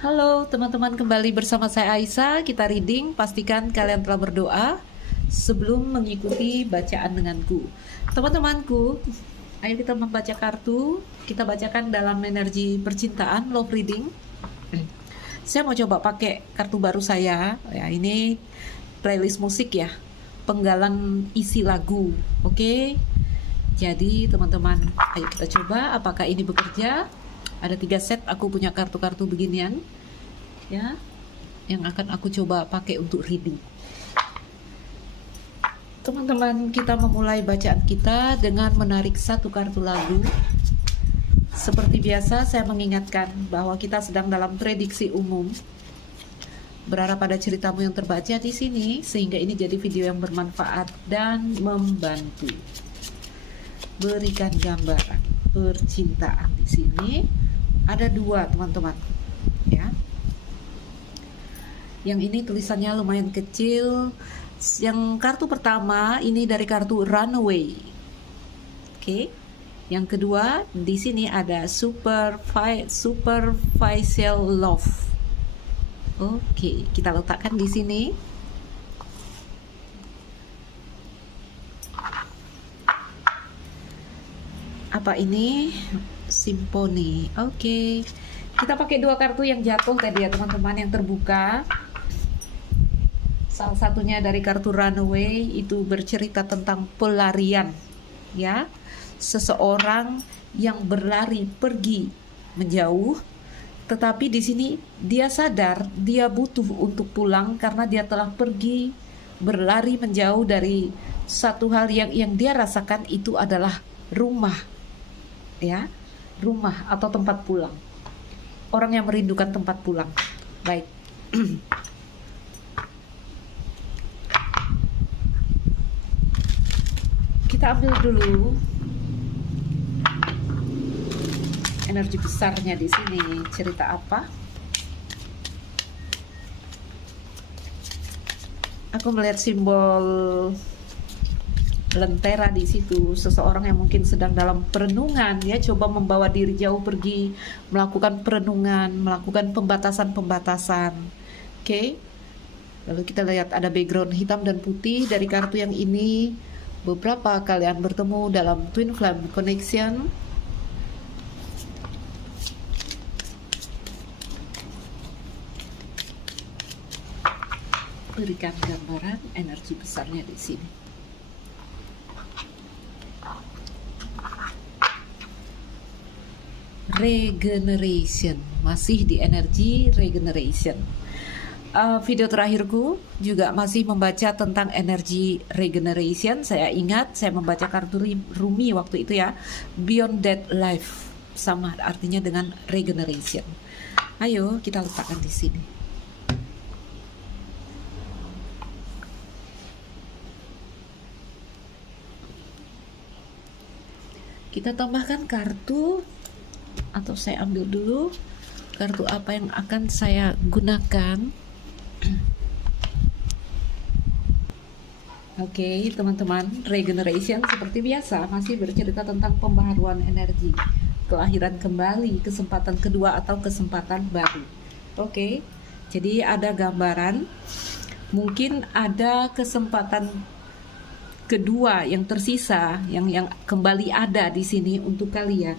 Halo teman-teman, kembali bersama saya Aisyah. Kita reading, pastikan kalian telah berdoa sebelum mengikuti bacaan denganku. Teman-temanku, ayo kita membaca kartu. Kita bacakan dalam energi percintaan, love reading. Saya mau coba pakai kartu baru saya. Ya, ini playlist musik ya, penggalan isi lagu. Oke. Jadi teman-teman, ayo kita coba apakah ini bekerja. Ada 3 set, aku punya kartu-kartu beginian ya, yang akan aku coba pakai untuk reading. Teman-teman, kita memulai bacaan kita dengan menarik satu kartu lagu. Seperti biasa, saya mengingatkan bahwa kita sedang dalam prediksi umum. Berharap pada ceritamu yang terbaca di sini sehingga ini jadi video yang bermanfaat dan membantu. Berikan gambaran percintaan di sini. Ada 2 teman-teman ya. Yang ini tulisannya lumayan kecil. Yang kartu pertama ini dari kartu Runaway. Oke. Yang kedua di sini ada Superficial Love. Oke, kita letakkan di sini. Apa ini? Simponi. Oke. Kita pakai 2 kartu yang jatuh tadi ya teman-teman, yang terbuka. Salah satunya dari kartu Runaway, itu bercerita tentang pelarian ya. Seseorang yang berlari pergi menjauh, tetapi di sini dia sadar dia butuh untuk pulang karena dia telah pergi berlari menjauh dari satu hal yang dia rasakan itu adalah rumah ya. Rumah atau tempat pulang. Orang yang merindukan tempat pulang. Baik. Kita ambil dulu energi besarnya di sini. Cerita apa? Aku melihat simbol lentera di situ, seseorang yang mungkin sedang dalam perenungan ya, coba membawa diri jauh pergi, melakukan perenungan, melakukan pembatasan-pembatasan. Oke. Lalu kita lihat ada background hitam dan putih dari kartu yang ini. Beberapa kalian bertemu dalam twin flame connection. Berikan gambaran energi besarnya di sini. Regeneration, masih di energi regeneration. Video terakhirku juga masih membaca tentang energi regeneration. Saya ingat saya membaca kartu Rumi waktu itu ya, Beyond Death Life, sama artinya dengan regeneration. Ayo kita letakkan di sini. Kita tambahkan kartu, atau saya ambil dulu kartu apa yang akan saya gunakan. Oke, teman-teman, regeneration seperti biasa masih bercerita tentang pembaharuan energi, kelahiran kembali, kesempatan kedua atau kesempatan baru. Oke, jadi ada gambaran mungkin ada kesempatan kedua yang tersisa, yang kembali ada di sini untuk kalian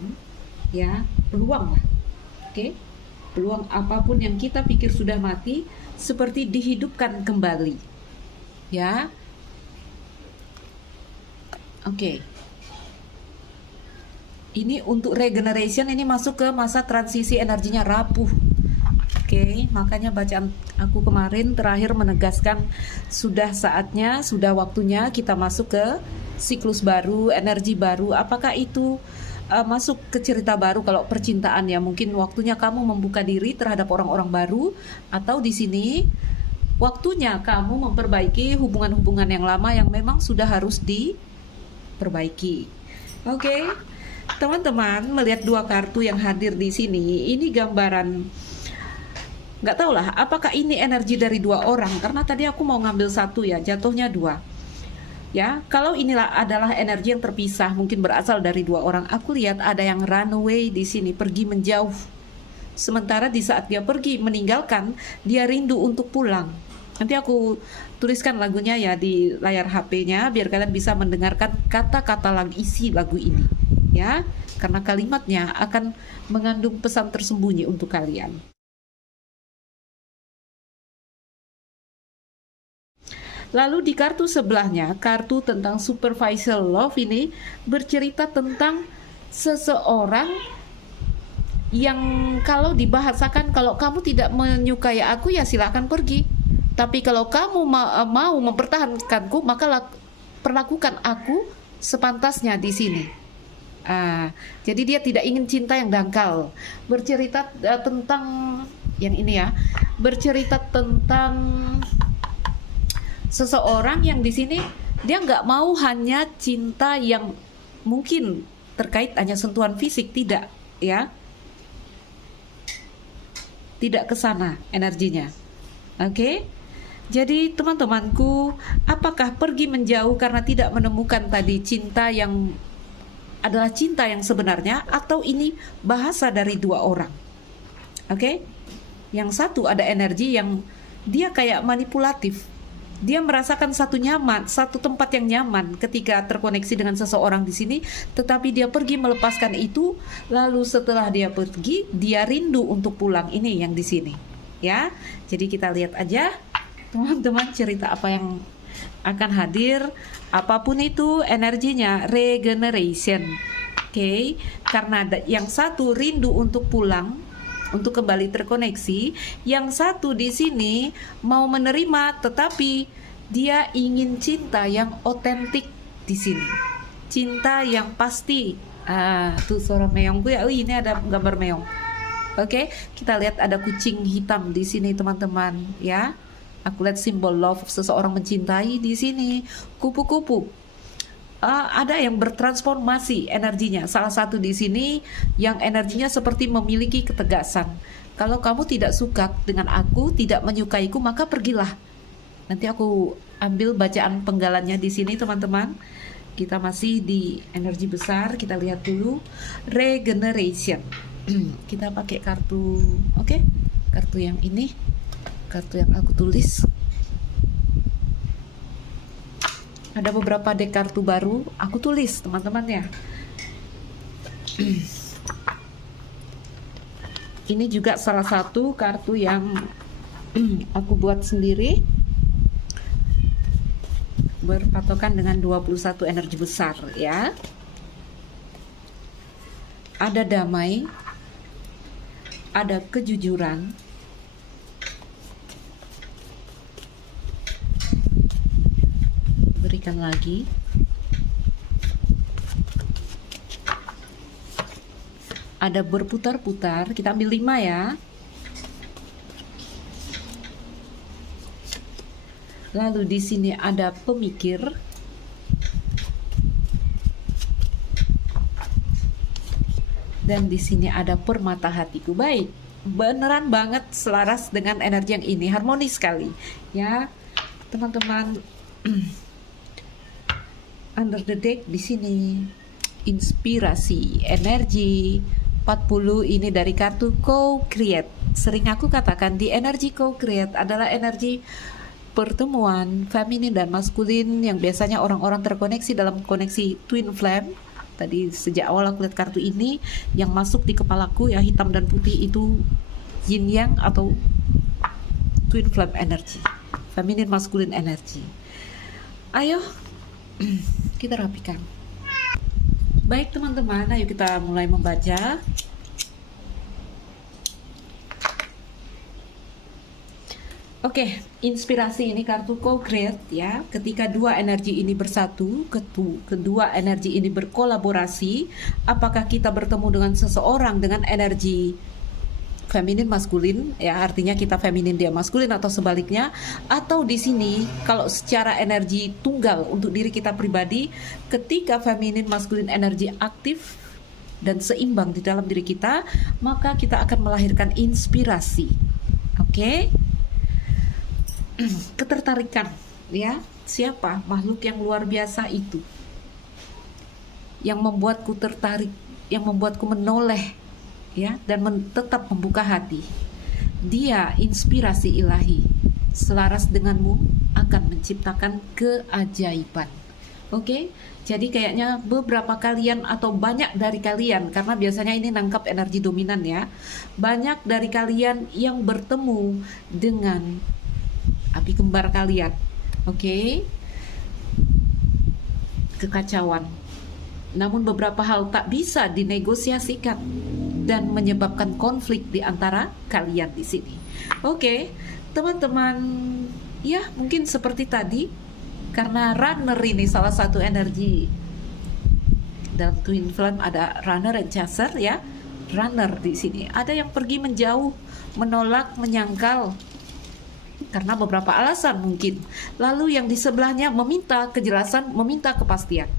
ya, peluang lah. Oke. Peluang apapun yang kita pikir sudah mati seperti dihidupkan kembali. Ya. Oke. Ini untuk regeneration, ini masuk ke masa transisi, energinya rapuh. Oke, makanya bacaan aku kemarin terakhir menegaskan sudah saatnya, sudah waktunya kita masuk ke siklus baru, energi baru. Apakah itu masuk ke cerita baru kalau percintaan ya, mungkin waktunya kamu membuka diri terhadap orang-orang baru, atau di sini waktunya kamu memperbaiki hubungan-hubungan yang lama yang memang sudah harus diperbaiki. Oke. Teman-teman melihat 2 kartu yang hadir di sini, ini gambaran, nggak tahu lah apakah ini energi dari 2 orang, karena tadi aku mau ngambil 1 ya, jatuhnya 2. Ya, kalau inilah adalah energi yang terpisah, mungkin berasal dari 2 orang. Aku lihat ada yang runaway di sini, pergi menjauh. Sementara di saat dia pergi meninggalkan, dia rindu untuk pulang. Nanti aku tuliskan lagunya ya di layar HP-nya biar kalian bisa mendengarkan kata-kata isi lagu ini ya, karena kalimatnya akan mengandung pesan tersembunyi untuk kalian. Lalu di kartu sebelahnya, kartu tentang superficial love ini bercerita tentang seseorang yang kalau dibahasakan, kalau kamu tidak menyukai aku ya silakan pergi. Tapi kalau kamu mau mempertahankanku, maka perlakukan aku sepantasnya di sini. Jadi dia tidak ingin cinta yang dangkal. Bercerita tentang yang ini ya. Bercerita tentang seseorang yang di sini dia nggak mau hanya cinta yang mungkin terkait hanya sentuhan fisik, tidak ya. Tidak ke sana energinya. Oke? Jadi teman-temanku, apakah pergi menjauh karena tidak menemukan tadi cinta yang adalah cinta yang sebenarnya, atau ini bahasa dari dua orang? Oke? Yang satu ada energi yang dia kayak manipulatif. Dia merasakan satu tempat yang nyaman ketika terkoneksi dengan seseorang di sini, tetapi dia pergi melepaskan itu, lalu setelah dia pergi, dia rindu untuk pulang. Ini yang di sini, ya. Jadi kita lihat aja, teman-teman, cerita apa yang akan hadir, apapun itu energinya, regeneration. Oke, karena yang satu rindu untuk pulang, untuk kembali terkoneksi, yang satu di sini mau menerima, tetapi dia ingin cinta yang otentik di sini, cinta yang pasti. Tuh suara meongku ya. Oh, ini ada gambar meong. Oke, kita lihat ada kucing hitam di sini, teman-teman, ya. Aku lihat simbol love, seseorang mencintai di sini. Kupu-kupu. Ada yang bertransformasi energinya. Salah satu di sini yang energinya seperti memiliki ketegasan. Kalau kamu tidak suka dengan aku, tidak menyukaiku, maka pergilah. Nanti aku ambil bacaan penggalannya di sini, teman-teman. Kita masih di energi besar. Kita lihat dulu regeneration. Kita pakai kartu, oke? Kartu yang ini, kartu yang aku tulis. Ada beberapa deck kartu baru aku tulis, teman-teman ya. Ini juga salah satu kartu yang aku buat sendiri, berpatokan dengan 21 energi besar ya. Ada damai, ada kejujuran, berikan lagi, ada berputar-putar. Kita ambil 5 ya. Lalu di sini ada pemikir, dan di sini ada permata hatiku. Baik, beneran banget selaras dengan energi yang ini, harmonis sekali ya, teman-teman. Under the deck di sini inspirasi energi 40 ini dari kartu co-create. Sering aku katakan di energi co-create adalah energi pertemuan feminin dan maskulin yang biasanya orang-orang terkoneksi dalam koneksi twin flame. Tadi sejak awal aku lihat kartu ini yang masuk di kepalaku ya, hitam dan putih itu yin yang atau twin flame energy, feminin maskulin energy. Ayo kita rapikan. Baik teman-teman, ayo kita mulai membaca. Oke, inspirasi ini kartu co-create ya. Ketika dua energi ini bersatu, kedua energi ini berkolaborasi, apakah kita bertemu dengan seseorang dengan energi feminin maskulin ya, artinya kita feminin dia maskulin atau sebaliknya, atau di sini kalau secara energi tunggal untuk diri kita pribadi, ketika feminin maskulin energi aktif dan seimbang di dalam diri kita, maka kita akan melahirkan inspirasi. Oke? Ketertarikan ya, siapa makhluk yang luar biasa itu yang membuatku tertarik, yang membuatku menoleh ya, dan tetap membuka hati. Dia inspirasi ilahi, selaras denganmu akan menciptakan keajaiban. Oke, jadi kayaknya beberapa kalian atau banyak dari kalian, karena biasanya ini nangkap energi dominan ya, banyak dari kalian yang bertemu dengan api kembar kalian. Oke, kekacauan. Namun beberapa hal tak bisa dinegosiasikan dan menyebabkan konflik di antara kalian di sini. Oke, teman-teman, ya mungkin seperti tadi, karena runner ini salah satu energi dalam twin flame, ada runner and chaser ya. Runner di sini ada yang pergi menjauh, menolak, menyangkal karena beberapa alasan mungkin. Lalu yang di sebelahnya meminta kejelasan, meminta kepastian.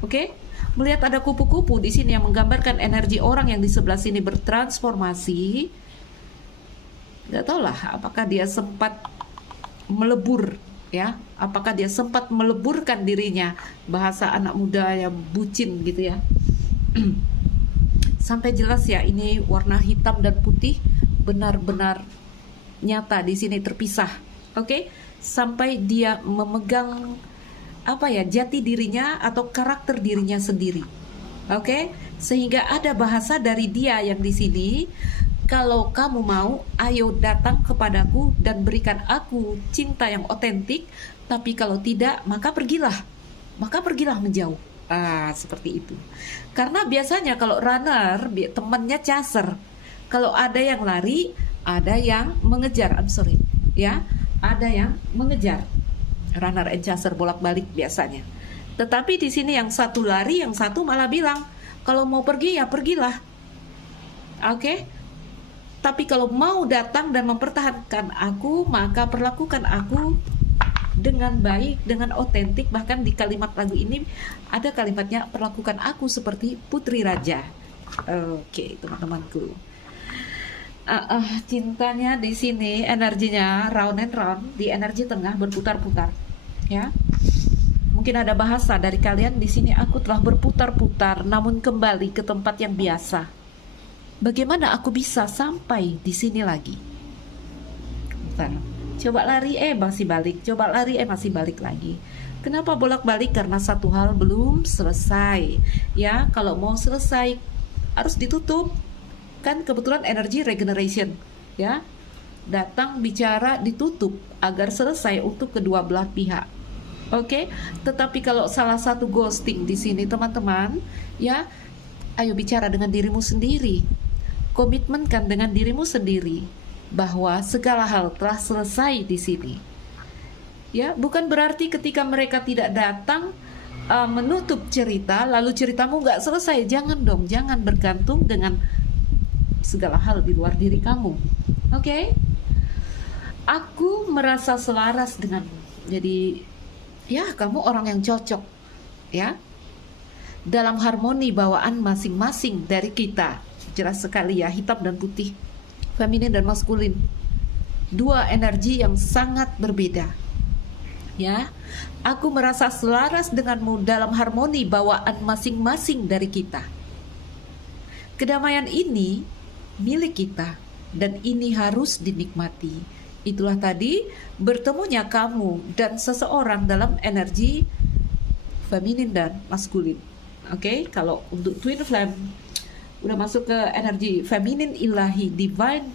Oke? Melihat ada kupu-kupu di sini yang menggambarkan energi orang yang di sebelah sini bertransformasi. Gak tau lah apakah dia sempat melebur ya, apakah dia sempat meleburkan dirinya, bahasa anak muda yang bucin gitu ya. Sampai jelas ya, ini warna hitam dan putih benar-benar nyata di sini terpisah. Oke? Sampai dia memegang apa ya, jati dirinya atau karakter dirinya sendiri. Oke? Sehingga ada bahasa dari dia yang di sini, kalau kamu mau, ayo datang kepadaku dan berikan aku cinta yang otentik. Tapi kalau tidak, maka pergilah. Maka pergilah menjauh. Seperti itu. Karena biasanya kalau runner, temannya chaser. Kalau ada yang lari, ada yang mengejar. Ya, ada yang mengejar. Runner and chaser bolak-balik biasanya. Tetapi di sini yang satu lari, yang satu malah bilang, kalau mau pergi ya pergilah. Oke? Tapi kalau mau datang dan mempertahankan aku, maka perlakukan aku dengan baik, dengan otentik. Bahkan di kalimat lagu ini ada kalimatnya, perlakukan aku seperti putri raja. Oke, teman-temanku. Cintanya di sini energinya round and round, di energi tengah berputar-putar. Ya. Mungkin ada bahasa dari kalian di sini, aku telah berputar-putar namun kembali ke tempat yang biasa. Bagaimana aku bisa sampai di sini lagi? Bentar. Coba lari, masih balik. Coba lari, masih balik lagi. Kenapa bolak-balik? Karena satu hal belum selesai. Ya, kalau mau selesai harus ditutup. Kan kebetulan energi regeneration, ya. Datang, bicara, ditutup agar selesai untuk kedua belah pihak. Oke? Tetapi kalau salah satu ghosting di sini, teman-teman, ya, ayo bicara dengan dirimu sendiri. Komitmenkan dengan dirimu sendiri bahwa segala hal telah selesai di sini. Ya, bukan berarti ketika mereka tidak datang menutup cerita, lalu ceritamu nggak selesai. Jangan dong, jangan bergantung dengan segala hal di luar diri kamu. Oke? Aku merasa selaras denganmu. Jadi, ya, kamu orang yang cocok, ya. Dalam harmoni bawaan masing-masing dari kita. Jelas sekali ya, hitam dan putih, feminin dan maskulin, dua energi yang sangat berbeda. Ya, aku merasa selaras denganmu dalam harmoni bawaan masing-masing dari kita. Kedamaian ini milik kita dan ini harus dinikmati. Itulah tadi bertemunya kamu dan seseorang dalam energi feminin dan maskulin. Oke, kalau untuk twin flame udah masuk ke energi feminin ilahi, divine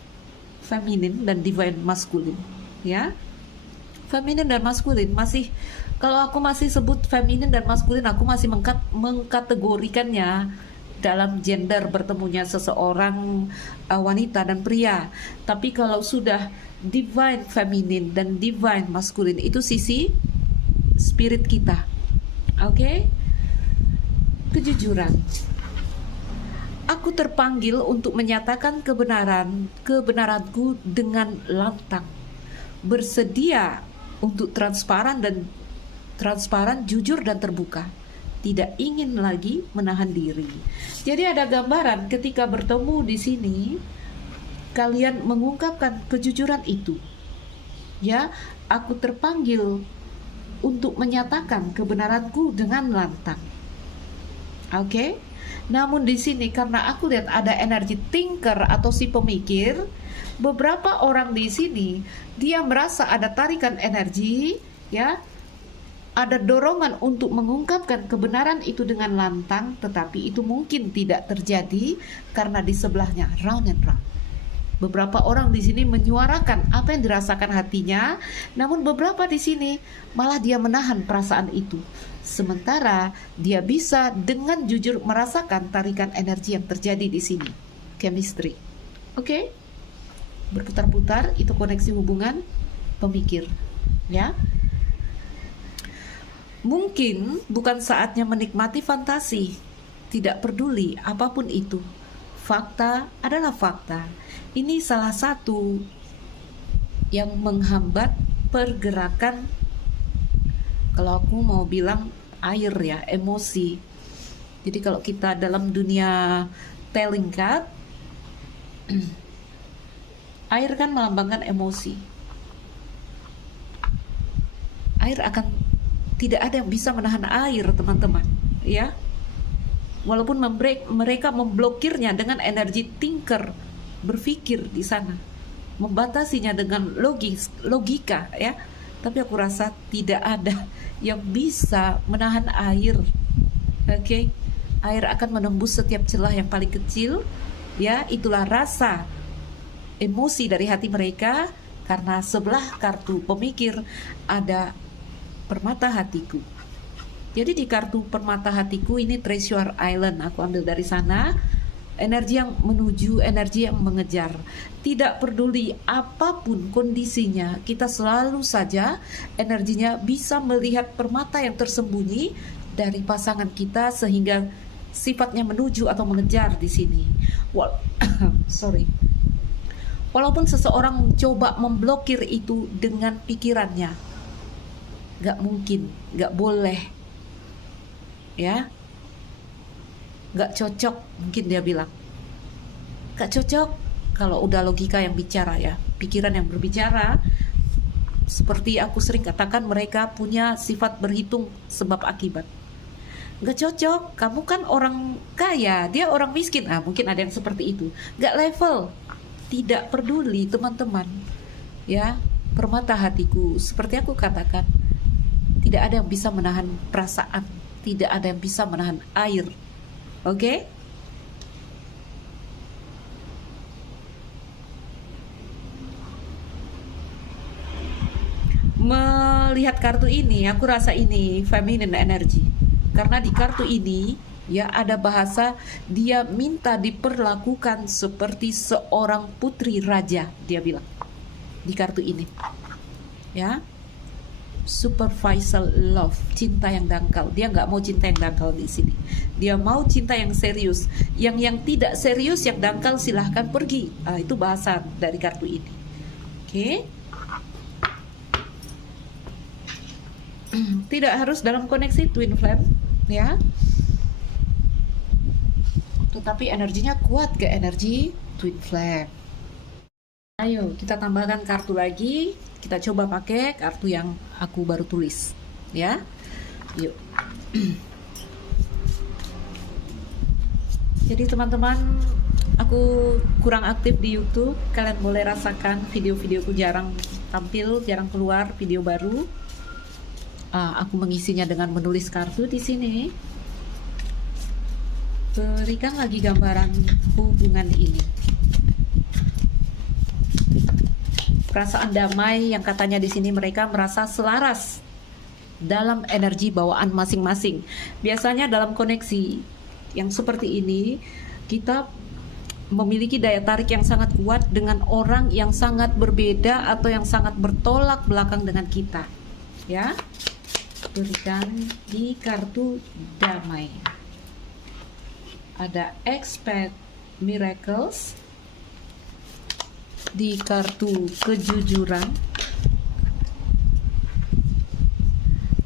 feminin dan divine maskulin, ya. Feminin dan maskulin masih, kalau aku masih sebut feminin dan maskulin, aku masih mengkategorikannya dalam gender bertemunya seseorang, wanita dan pria. Tapi kalau sudah divine feminin dan divine maskulin, itu sisi spirit kita. Oke? Kejujuran. Aku terpanggil untuk menyatakan kebenaranku dengan lantang, bersedia untuk transparan, jujur dan terbuka. Tidak ingin lagi menahan diri. Jadi ada gambaran ketika bertemu di sini, kalian mengungkapkan kejujuran itu. Ya, aku terpanggil untuk menyatakan kebenaranku dengan lantang. Oke. Namun di sini karena aku lihat ada energi thinker atau si pemikir, beberapa orang di sini dia merasa ada tarikan energi, ya, ada dorongan untuk mengungkapkan kebenaran itu dengan lantang, tetapi itu mungkin tidak terjadi karena di sebelahnya round and round. Beberapa orang di sini menyuarakan apa yang dirasakan hatinya, namun beberapa di sini malah dia menahan perasaan itu. Sementara dia bisa dengan jujur merasakan tarikan energi yang terjadi di sini. Chemistry. Oke? Berputar-putar itu koneksi hubungan pemikir, ya. Mungkin bukan saatnya menikmati fantasi. Tidak peduli apapun itu. Fakta adalah fakta. Ini salah satu yang menghambat pergerakan, kalau aku mau bilang air ya, emosi. Jadi kalau kita dalam dunia telling card, air kan melambangkan emosi. Air akan, tidak ada yang bisa menahan air, teman-teman, ya. Walaupun mereka memblokirnya dengan energi thinker, berpikir di sana, membatasinya dengan logika, ya. Tapi aku rasa tidak ada yang bisa menahan air. Oke. Air akan menembus setiap celah yang paling kecil, ya. Itulah rasa emosi dari hati mereka, karena sebelah kartu pemikir ada permata hatiku. Jadi di kartu permata hatiku ini Treasure Island, aku ambil dari sana. Energi yang menuju, energi yang mengejar. Tidak peduli apapun kondisinya, kita selalu saja energinya bisa melihat permata yang tersembunyi dari pasangan kita sehingga sifatnya menuju atau mengejar di sini. Walaupun seseorang coba memblokir itu dengan pikirannya, gak mungkin, gak boleh, ya, gak cocok, mungkin dia bilang gak cocok. Kalau udah logika yang bicara, ya, pikiran yang berbicara, seperti aku sering katakan, mereka punya sifat berhitung sebab akibat. Gak cocok, kamu kan orang kaya, dia orang miskin, mungkin ada yang seperti itu, gak level. Tidak peduli, teman-teman, ya. Permata hatiku, seperti aku katakan, tidak ada yang bisa menahan perasaan, tidak ada yang bisa menahan air. Oke? Melihat kartu ini, aku rasa ini feminine energy. Karena di kartu ini, ya, ada bahasa dia minta diperlakukan seperti seorang putri raja, dia bilang di kartu ini, ya. Superficial love, cinta yang dangkal. Dia nggak mau cinta yang dangkal di sini. Dia mau cinta yang serius. Yang tidak serius, yang dangkal, silahkan pergi. Itu bahasa dari kartu ini. Oke. Tidak harus dalam koneksi twin flame, ya. Tetapi energinya kuat ke energi twin flame. Ayo kita tambahkan kartu lagi. Kita coba pakai kartu yang aku baru tulis, ya. Yuk. Jadi teman-teman, aku kurang aktif di YouTube. Kalian boleh rasakan video-videoku jarang tampil, jarang keluar video baru. Aku mengisinya dengan menulis kartu di sini. Berikan lagi gambaran hubungan ini. Perasaan damai yang katanya di sini mereka merasa selaras dalam energi bawaan masing-masing. Biasanya dalam koneksi yang seperti ini, kita memiliki daya tarik yang sangat kuat dengan orang yang sangat berbeda atau yang sangat bertolak belakang dengan kita, ya. Berikan di kartu damai. Ada expect miracles. Di kartu kejujuran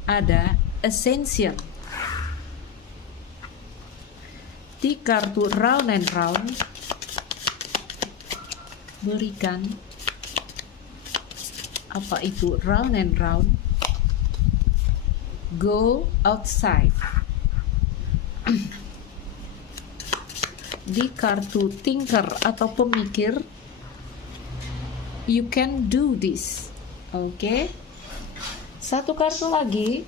ada ascension. Di kartu round and round berikan apa itu round and round, go outside. di kartu thinker atau pemikir, you can do this. Oke. Satu kartu lagi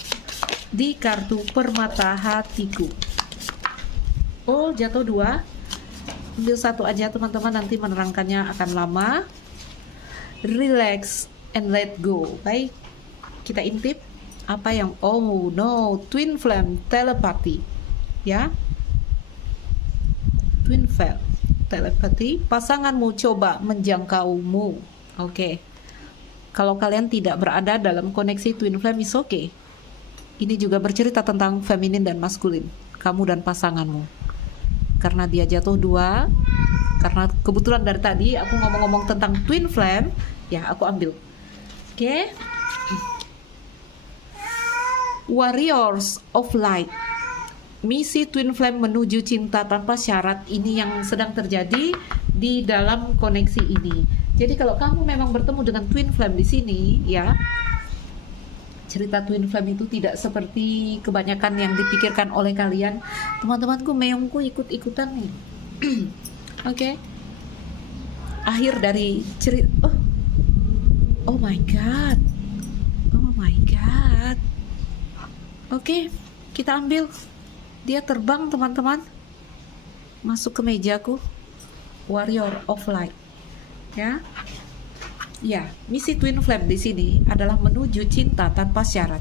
di kartu permata hatiku. Oh, jatuh 2. Ambil satu aja teman-teman, nanti menerangkannya akan lama. Relax and let go. Baik, kita intip apa yang, oh no, twin flame telepathy, ya. Twin flame telepathy, pasanganmu coba menjangkaumu. Oke. Kalau kalian tidak berada dalam koneksi twin flame, is okay. Ini juga bercerita tentang feminin dan maskulin, kamu dan pasanganmu. Karena dia jatuh 2, karena kebetulan dari tadi aku ngomong-ngomong tentang twin flame, ya aku ambil. Oke. Warriors of Light. Misi twin flame menuju cinta tanpa syarat ini yang sedang terjadi di dalam koneksi ini. Jadi kalau kamu memang bertemu dengan twin flame di sini, ya, cerita twin flame itu tidak seperti kebanyakan yang dipikirkan oleh kalian. Teman-temanku, meongku ikut-ikutan nih. Oke. Akhir dari cerita. Oh my god. Oh my god. Oke, kita ambil. Dia terbang, teman-teman, masuk ke mejaku. Warrior of Light, ya. Ya, misi twin flame di sini adalah menuju cinta tanpa syarat.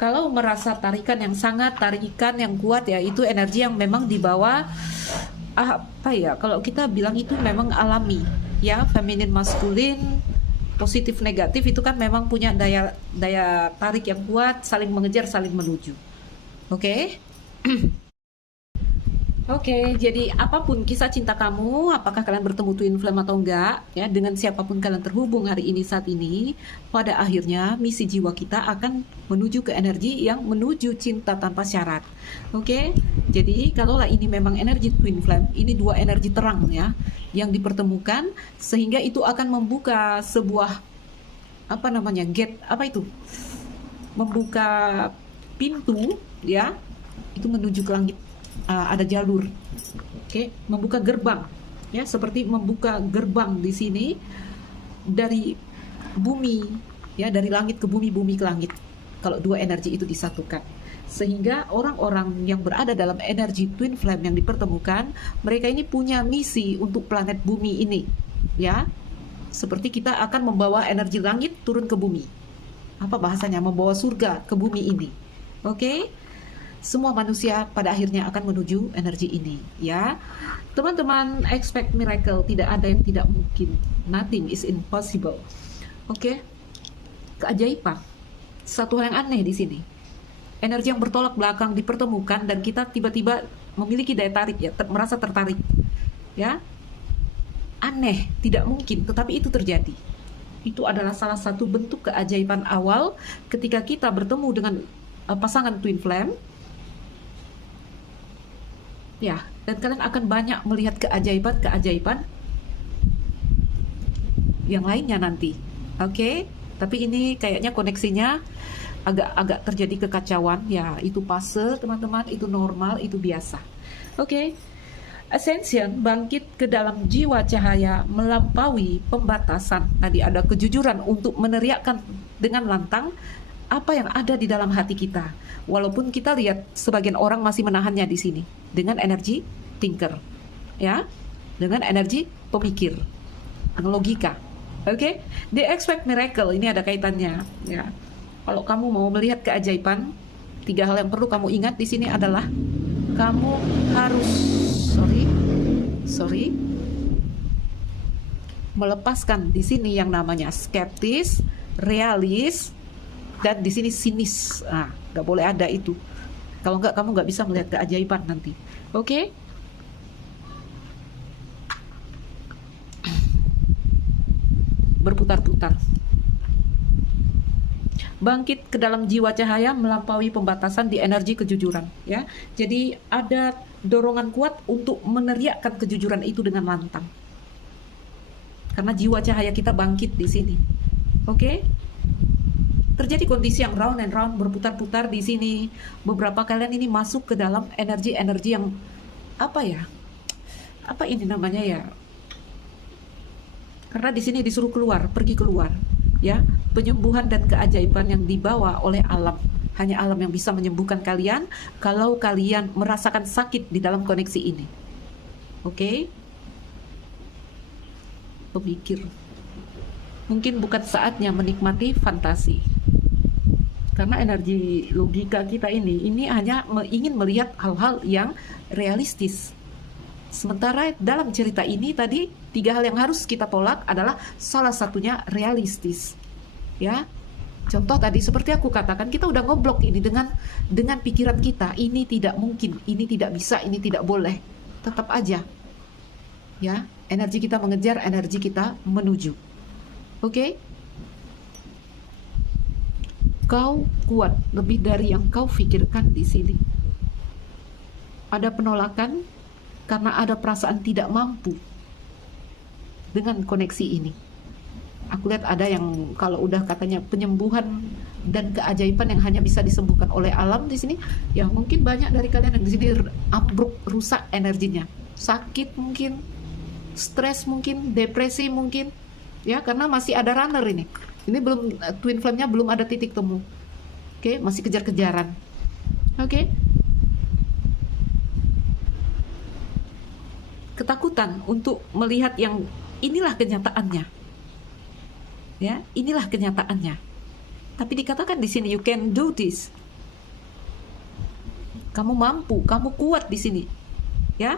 Kalau merasa tarikan yang sangat, tarikan yang kuat, ya itu energi yang memang dibawa, apa ya, kalau kita bilang itu memang alami, ya, feminin maskulin, positif negatif itu kan memang punya daya tarik yang kuat, saling mengejar, saling menuju. Oke. Oke, jadi apapun kisah cinta kamu, apakah kalian bertemu twin flame atau enggak, ya, dengan siapapun kalian terhubung hari ini saat ini, pada akhirnya misi jiwa kita akan menuju ke energi yang menuju cinta tanpa syarat. Oke, jadi kalaulah ini memang energi twin flame, ini dua energi terang, ya, yang dipertemukan, sehingga itu akan membuka sebuah, apa namanya, gate, apa itu, membuka pintu, ya, itu menuju ke langit. Ada jalur, oke, membuka gerbang, ya, seperti membuka gerbang di sini dari bumi, ya, dari langit ke bumi, bumi ke langit. Kalau dua energi itu disatukan, sehingga orang-orang yang berada dalam energi twin flame yang dipertemukan, mereka ini punya misi untuk planet bumi ini, ya, seperti kita akan membawa energi langit turun ke bumi. Apa bahasanya? Membawa surga ke bumi ini, oke? Semua manusia pada akhirnya akan menuju energi ini, ya. Teman-teman, expect miracle, tidak ada yang tidak mungkin. Nothing is impossible. Oke. Keajaiban. Satu hal yang aneh di sini. Energi yang bertolak belakang dipertemukan dan kita tiba-tiba memiliki daya tarik, ya, merasa tertarik. Ya. Aneh, tidak mungkin, tetapi itu terjadi. Itu adalah salah satu bentuk keajaiban awal ketika kita bertemu dengan pasangan twin flame. Ya, dan kalian akan banyak melihat keajaiban-keajaiban yang lainnya nanti. Oke? Tapi ini kayaknya koneksinya agak terjadi kekacauan. Ya, itu fase, teman-teman, itu normal, itu biasa. Oke? Ascension, bangkit ke dalam jiwa cahaya melampaui pembatasan. Tadi ada kejujuran untuk meneriakkan dengan lantang apa yang ada di dalam hati kita. Walaupun kita lihat sebagian orang masih menahannya di sini dengan energi thinker, ya, dengan energi pemikir, logika. Oke, they expect miracle. Ini ada kaitannya, ya. Kalau kamu mau melihat keajaiban, 3 hal yang perlu kamu ingat di sini adalah kamu harus melepaskan di sini yang namanya skeptis, realis, dan di sini sinis. Nggak boleh ada itu. Kalau nggak, kamu nggak bisa melihat keajaiban nanti. Oke? Berputar-putar. Bangkit ke dalam jiwa cahaya melampaui pembatasan di energi kejujuran, ya. Jadi ada dorongan kuat untuk meneriakkan kejujuran itu dengan lantang. Karena jiwa cahaya kita bangkit di sini. Oke? terjadi kondisi yang round and round, berputar-putar di sini. Beberapa kalian ini masuk ke dalam energi-energi yang apa ya? Apa ini namanya ya? Karena di sini disuruh keluar, pergi keluar, ya. Penyembuhan dan keajaiban yang dibawa oleh alam. Hanya alam yang bisa menyembuhkan kalian kalau kalian merasakan sakit di dalam koneksi ini. Oke? Pemikir. Mungkin bukan saatnya menikmati fantasi. Karena energi logika kita ini hanya ingin melihat hal-hal yang realistis. Sementara dalam cerita ini tadi 3 hal yang harus kita tolak adalah salah satunya realistis. Ya. Contoh tadi seperti aku katakan, kita udah ngeblok ini dengan pikiran kita, ini tidak mungkin, ini tidak bisa, ini tidak boleh. Tetap aja. Ya, energi kita mengejar, energi kita menuju. Oke? Kau kuat lebih dari yang kau pikirkan di sini. Ada penolakan karena ada perasaan tidak mampu dengan koneksi ini. Aku lihat ada yang kalau udah katanya penyembuhan dan keajaiban yang hanya bisa disembuhkan oleh alam di sini, ya mungkin banyak dari kalian yang di sini ambruk, rusak energinya, sakit mungkin, stres mungkin, depresi mungkin, ya karena masih ada runner ini. Ini belum twin flame-nya belum ada titik temu. Oke, masih kejar-kejaran. Oke. Ketakutan untuk melihat yang inilah kenyataannya. Ya, inilah kenyataannya. Tapi dikatakan di sini you can do this. Kamu mampu, kamu kuat di sini. Ya.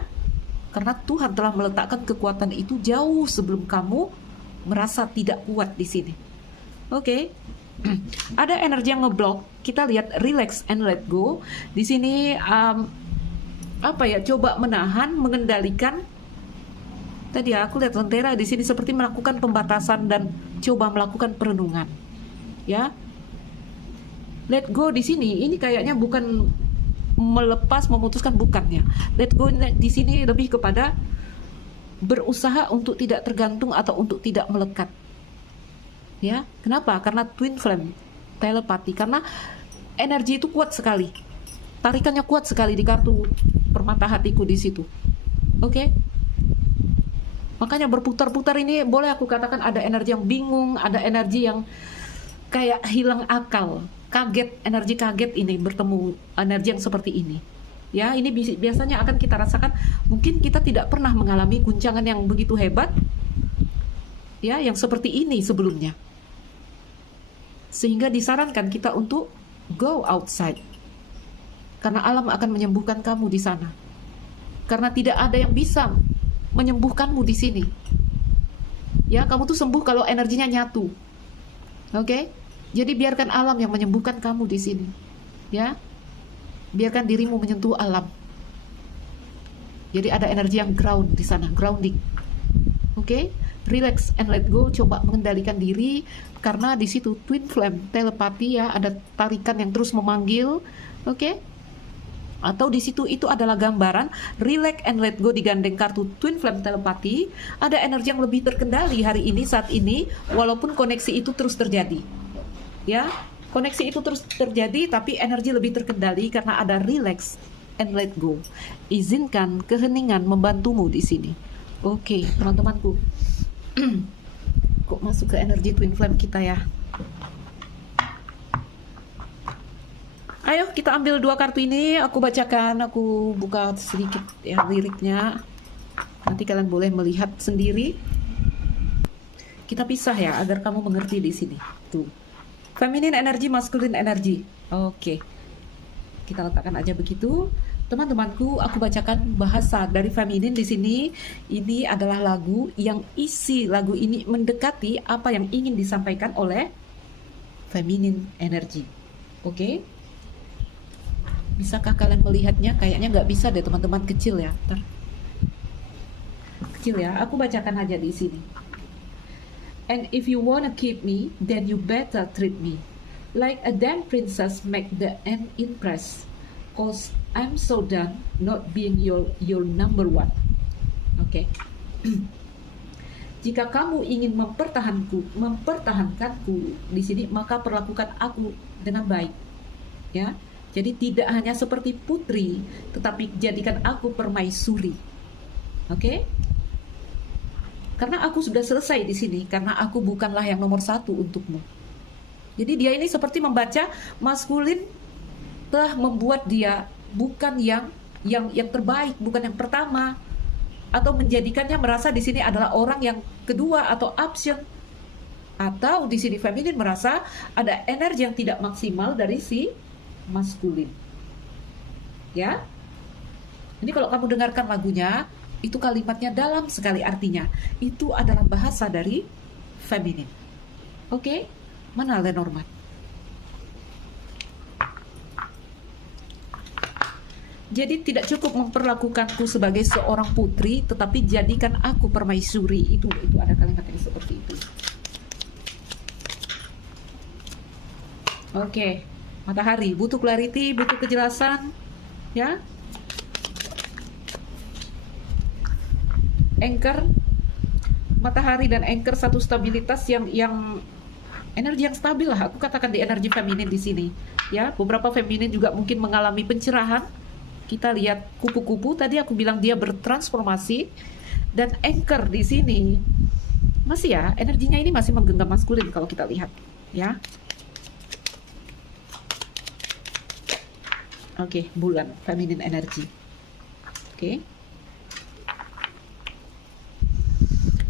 Karena Tuhan telah meletakkan kekuatan itu jauh sebelum kamu merasa tidak kuat di sini. Oke. Ada energi yang ngeblok. Kita lihat relax and let go. Di sini coba menahan, mengendalikan. Tadi aku lihat lentera di sini seperti melakukan pembatasan dan coba melakukan perenungan. Ya. Let go di sini ini kayaknya bukan melepas, memutuskan, bukannya. Let go di sini lebih kepada berusaha untuk tidak tergantung atau untuk tidak melekat. Ya. Kenapa? Karena twin flame, telepati, karena energi itu kuat sekali. Tarikannya kuat sekali di kartu permata hatiku di situ. Oke? Makanya berputar-putar ini boleh aku katakan ada energi yang bingung, ada energi yang kayak hilang akal, kaget, energi kaget ini bertemu energi yang seperti ini. Ya, ini biasanya akan kita rasakan, mungkin kita tidak pernah mengalami guncangan yang begitu hebat. Ya, yang seperti ini sebelumnya. Sehingga disarankan kita untuk go outside. Karena alam akan menyembuhkan kamu di sana. Karena tidak ada yang bisa menyembuhkanmu di sini. Ya, kamu tuh sembuh kalau energinya nyatu. Oke? Jadi biarkan alam yang menyembuhkan kamu di sini. Ya. Biarkan dirimu menyentuh alam. Jadi ada energi yang ground di sana, grounding. Oke? Relax and let go, coba mengendalikan diri karena di situ twin flame, telepati ya, ada tarikan yang terus memanggil. Oke? Atau di situ itu adalah gambaran relax and let go digandeng kartu twin flame telepati. Ada energi yang lebih terkendali hari ini, saat ini, walaupun koneksi itu terus terjadi. Ya, koneksi itu terus terjadi, tapi energi lebih terkendali karena ada relax and let go. Izinkan keheningan membantumu di sini. Oke, teman-temanku. Kok masuk ke energi twin flame kita ya? Ayo kita ambil 2 kartu ini, aku bacakan, aku buka sedikit ya liriknya. Nanti kalian boleh melihat sendiri. Kita pisah ya agar kamu mengerti di sini. Tuh. Feminine energy, masculine energy. Oke. Kita letakkan aja begitu. Teman-temanku, aku bacakan bahasa dari feminine di sini. Ini adalah lagu yang isi lagu ini mendekati apa yang ingin disampaikan oleh feminine energy. Oke? Bisakah kalian melihatnya? Kayaknya nggak bisa deh teman-teman, kecil ya. Kecil ya. Aku bacakan aja di sini. And if you wanna keep me, then you better treat me like a damn princess, make the end impress. Cause I'm so done not being your number one. Okay. Jika kamu ingin mempertahankanku di sini, maka perlakukan aku dengan baik. Ya, jadi tidak hanya seperti putri, tetapi jadikan aku permaisuri. Oke? Karena aku sudah selesai di sini, karena aku bukanlah yang nomor satu untukmu. Jadi dia ini seperti membaca maskulin telah membuat dia bukan yang terbaik, bukan yang pertama, atau menjadikannya merasa di sini adalah orang yang kedua atau option, atau di sini feminin merasa ada energi yang tidak maksimal dari si maskulin. Ya, ini kalau kamu dengarkan lagunya, itu kalimatnya dalam sekali artinya. Itu adalah bahasa dari feminin. Oke, mana Lenormand? Jadi tidak cukup memperlakukanku sebagai seorang putri, tetapi jadikan aku permaisuri. Itu ada kalimat yang seperti itu. Oke, matahari butuh clarity, butuh kejelasan, ya. Anchor, matahari dan anchor satu stabilitas yang energi yang stabil lah. Aku katakan di energi feminin di sini, ya. Beberapa feminin juga mungkin mengalami pencerahan. Kita lihat kupu-kupu tadi aku bilang dia bertransformasi, dan anchor di sini masih ya energinya ini masih menggenggam maskulin kalau kita lihat, ya. Oke, bulan feminin energi. Oke.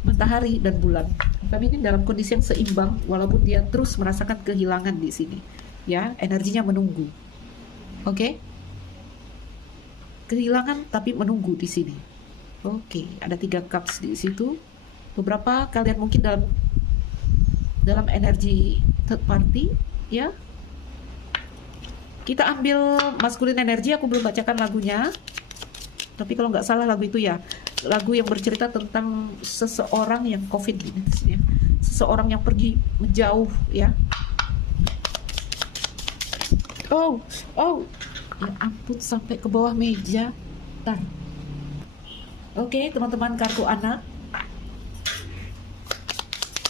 Matahari dan bulan feminin dalam kondisi yang seimbang walaupun dia terus merasakan kehilangan di sini, ya. Energinya menunggu. Oke. Kehilangan tapi menunggu di sini. Oke, ada 3 cups di situ. Beberapa kalian mungkin dalam energi third party, ya. Kita ambil maskulin energi. Aku belum bacakan lagunya, tapi kalau nggak salah lagu itu ya lagu yang bercerita tentang seseorang yang COVID ini, ya. Seseorang yang pergi menjauh, ya. Oh, ya ampun, sampai ke bawah meja. Bentar. Oke, teman-teman, kartu anak.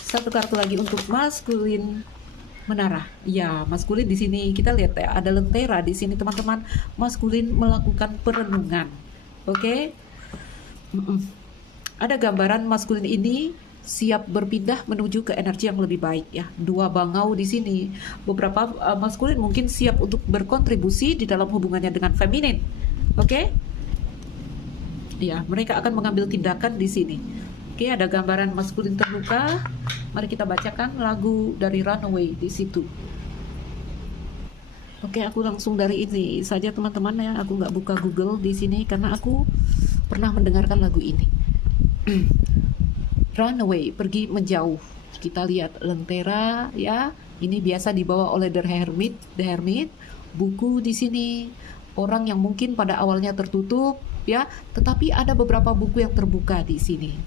Satu kartu lagi untuk maskulin menara. Ya, maskulin di sini kita lihat ya, ada lentera di sini, teman-teman. Maskulin melakukan perenungan. Oke. Ada gambaran maskulin ini siap berpindah menuju ke energi yang lebih baik, ya. 2 bangau di sini. Beberapa maskulin mungkin siap untuk berkontribusi di dalam hubungannya dengan feminin. Oke? Ya, mereka akan mengambil tindakan di sini. Oke, ada gambaran maskulin terluka. Mari kita bacakan lagu dari Runaway di situ. Oke, aku langsung dari ini saja, teman-teman, ya. Aku nggak buka Google di sini karena aku pernah mendengarkan lagu ini. Runaway, pergi menjauh. Kita lihat lentera, ya. Ini biasa dibawa oleh The Hermit. Buku di sini, orang yang mungkin pada awalnya tertutup, ya, tetapi ada beberapa buku yang terbuka di sini.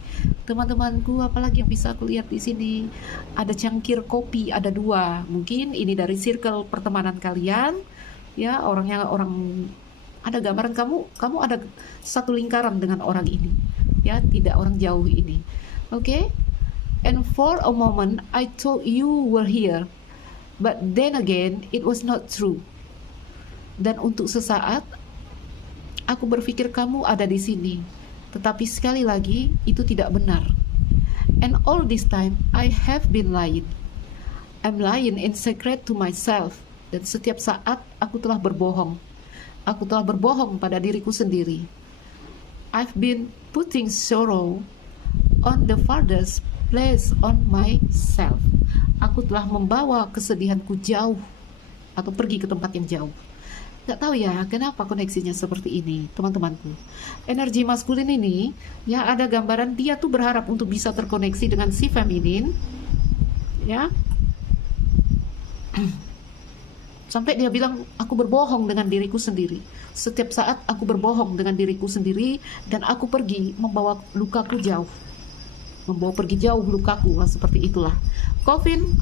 Teman-temanku, apalagi yang bisa aku lihat di sini? Ada cangkir kopi, ada 2. Mungkin ini dari circle pertemanan kalian, ya. Orang ada gambaran kamu ada satu lingkaran dengan orang ini, ya, tidak orang jauh ini. Okay? And for a moment I thought you were here, but then again it was not true. Dan untuk sesaat aku berpikir kamu ada di sini, tetapi sekali lagi itu tidak benar. And all this time I have been lying. I'm lying in secret to myself. Dan setiap saat aku telah berbohong. Aku telah berbohong pada diriku sendiri. I've been putting sorrow on the farthest place on myself. Aku telah membawa kesedihanku jauh atau pergi ke tempat yang jauh. Gak tahu ya kenapa koneksinya seperti ini, teman-temanku. Energi maskulin ini, ya, ada gambaran dia tuh berharap untuk bisa terkoneksi dengan si feminin, ya. Sampai dia bilang, aku berbohong dengan diriku sendiri. Setiap saat aku berbohong dengan diriku sendiri, dan aku pergi membawa lukaku jauh. membawa pergi jauh lukaku. Seperti itulah. Coffin,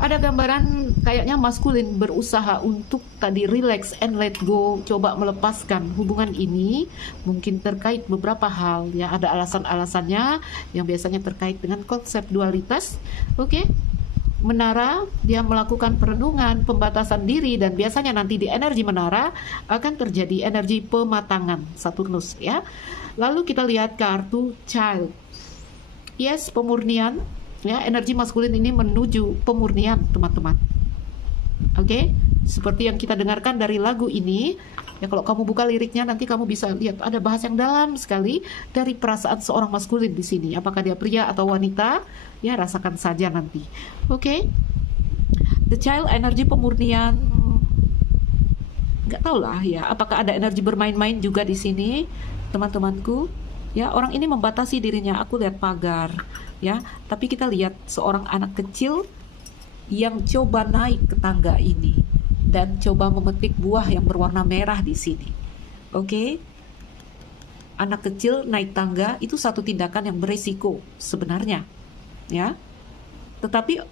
ada gambaran kayaknya maskulin berusaha untuk tadi relax and let go, coba melepaskan hubungan ini, mungkin terkait beberapa hal ya, ada alasan-alasannya yang biasanya terkait dengan konsep dualitas. Oke. Menara, dia melakukan perenungan, pembatasan diri, dan biasanya nanti di energi menara akan terjadi energi pematangan Saturnus ya. Lalu kita lihat kartu child. Yes, pemurnian ya, energi maskulin ini menuju pemurnian, teman-teman. Oke, seperti yang kita dengarkan dari lagu ini ya, kalau kamu buka liriknya nanti kamu bisa lihat ada bahas yang dalam sekali dari perasaan seorang maskulin di sini. Apakah dia pria atau wanita? Ya, rasakan saja nanti. Oke. The child, energi pemurnian. Nggak tahu lah ya, apakah ada energi bermain-main juga di sini, teman-temanku. Ya, orang ini membatasi dirinya. Aku lihat pagar, ya. Tapi kita lihat seorang anak kecil yang coba naik ke tangga ini dan coba memetik buah yang berwarna merah di sini. Oke. Anak kecil naik tangga itu satu tindakan yang beresiko sebenarnya. Ya. Tetapi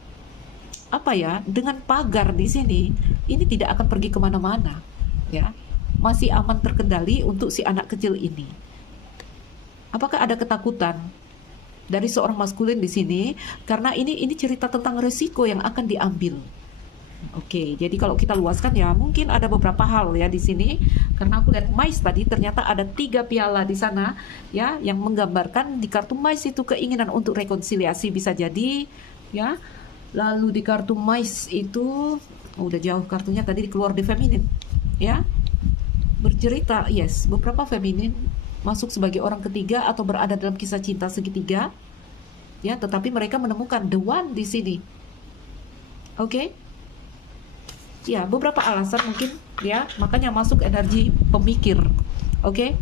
apa ya, dengan pagar di sini ini tidak akan pergi kemana-mana, ya, masih aman terkendali untuk si anak kecil ini. Apakah ada ketakutan dari seorang maskulin di sini? Karena ini cerita tentang resiko yang akan diambil. Oke, jadi kalau kita luaskan ya mungkin ada beberapa hal ya di sini. Karena aku lihat mais tadi ternyata ada 3 piala di sana ya, yang menggambarkan di kartu mais itu keinginan untuk rekonsiliasi bisa jadi ya. Lalu di kartu mais itu udah jauh kartunya tadi, keluar di feminin ya. Bercerita yes, beberapa feminin masuk sebagai orang ketiga atau berada dalam kisah cinta segitiga ya, tetapi mereka menemukan the one di sini. Oke. Ya, beberapa alasan mungkin ya, makanya masuk energi pemikir. Oke.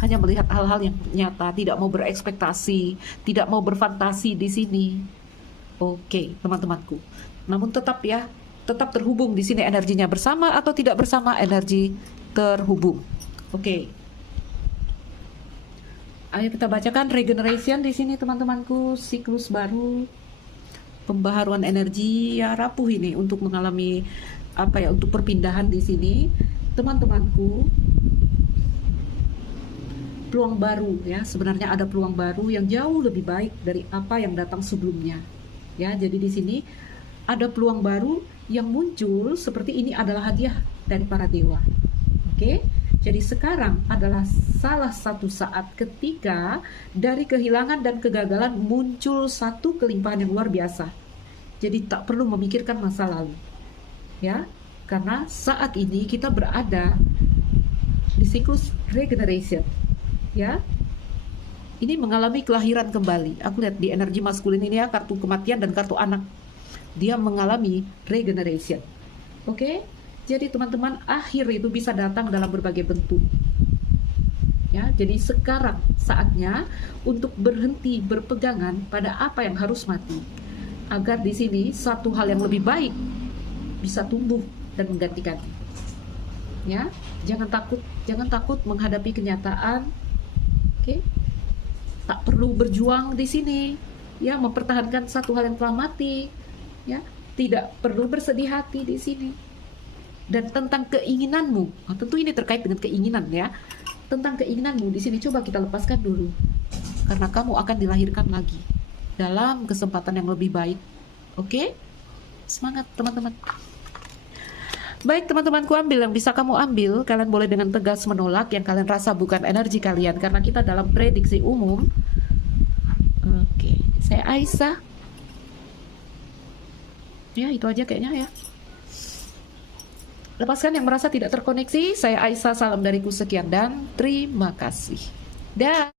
Hanya melihat hal-hal yang nyata, tidak mau berekspektasi, tidak mau berfantasi di sini. Oke, teman-temanku. Namun tetap ya, tetap terhubung di sini energinya, bersama atau tidak bersama energi terhubung. Oke. Ayo kita bacakan regeneration di sini, teman-temanku, siklus baru, pembaharuan energi ya, rapuh ini untuk mengalami apa ya, untuk perpindahan di sini, teman-temanku. Peluang baru ya, sebenarnya ada peluang baru yang jauh lebih baik dari apa yang datang sebelumnya. Ya, jadi di sini ada peluang baru yang muncul seperti ini adalah hadiah dari para dewa. Oke. Jadi sekarang adalah salah satu saat ketika dari kehilangan dan kegagalan muncul satu kelimpahan yang luar biasa. Jadi tak perlu memikirkan masa lalu. Ya, karena saat ini kita berada di siklus regeneration. Ya. Ini mengalami kelahiran kembali. Aku lihat di energi maskulin ini ya, kartu kematian dan kartu anak. Dia mengalami regeneration. Oke? Jadi teman-teman, akhir itu bisa datang dalam berbagai bentuk. Ya, jadi sekarang saatnya untuk berhenti berpegangan pada apa yang harus mati. Agar di sini satu hal yang lebih baik bisa tumbuh dan menggantikan. Ya, jangan takut menghadapi kenyataan. Oke? Tak perlu berjuang di sini, ya, mempertahankan satu hal yang telah mati, ya, tidak perlu bersedih hati di sini. Dan tentang keinginanmu, tentu ini terkait dengan keinginan ya, tentang keinginanmu di sini coba kita lepaskan dulu, karena kamu akan dilahirkan lagi dalam kesempatan yang lebih baik. Oke, semangat teman-teman. Baik teman-temanku, ambil yang bisa kamu ambil. Kalian boleh dengan tegas menolak yang kalian rasa bukan energi kalian, karena kita dalam prediksi umum. Oke, saya Aisyah. Ya, itu aja kayaknya ya. Lepaskan yang merasa tidak terkoneksi. Saya Aisyah, salam dariku sekian dan terima kasih. Dah.